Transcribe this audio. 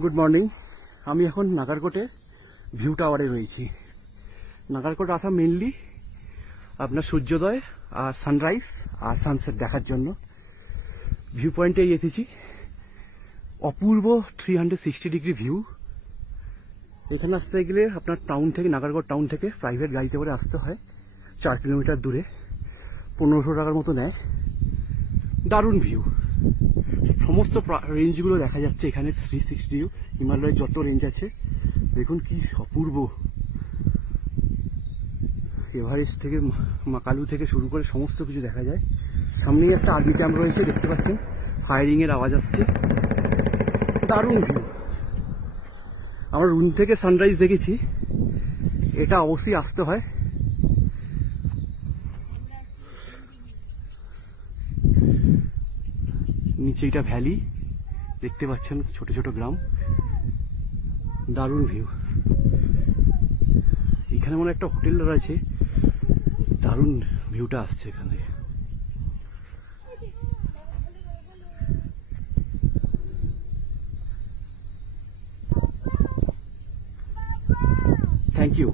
Good morning. আমি এখন নাগারকোটে view টাওয়ারে রয়েছি। নাগারকোট আসা মেনলি আপনার সূর্যোদয় আর সানরাইজ আর সানসেট দেখার জন্য। ভিউ পয়েন্টে এসেছি, অপূর্ব 360 ডিগ্রি ভিউ। এখানে আসতে গেলে আপনার টাউন থেকে, নাগারকোট টাউন থেকে প্রাইভেট গাড়িতে করে আসতে হয়। 4 কিলোমিটার দূরে, 1500 টাকার মতো নেয়। দারুণ ভিউ, সমস্ত রেঞ্জগুলো দেখা যাচ্ছে এখানে। 360 হিমালয়ের যত রেঞ্জ আছে দেখুন কি অপূর্ব। এভারেস্ট থেকে মাকালু থেকে শুরু করে সমস্ত কিছু দেখা যায়। সামনেই একটা আর্মি ক্যাম্প রয়েছে, দেখতে পাচ্ছেন, ফায়ারিং এর আওয়াজ আসছে। দারুণ ভিউ। আমরা রুম থেকে সানরাইজ দেখেছি, এটা অবশ্যই আসতে হয়। নিচে এটা ভ্যালি, দেখতে পাচ্ছেন ছোট ছোট গ্রাম। দারুণ ভিউ। এখানে মনে একটা হোটেল রয়েছে, দারুণ ভিউটা আসছে এখান থেকে। Thank you.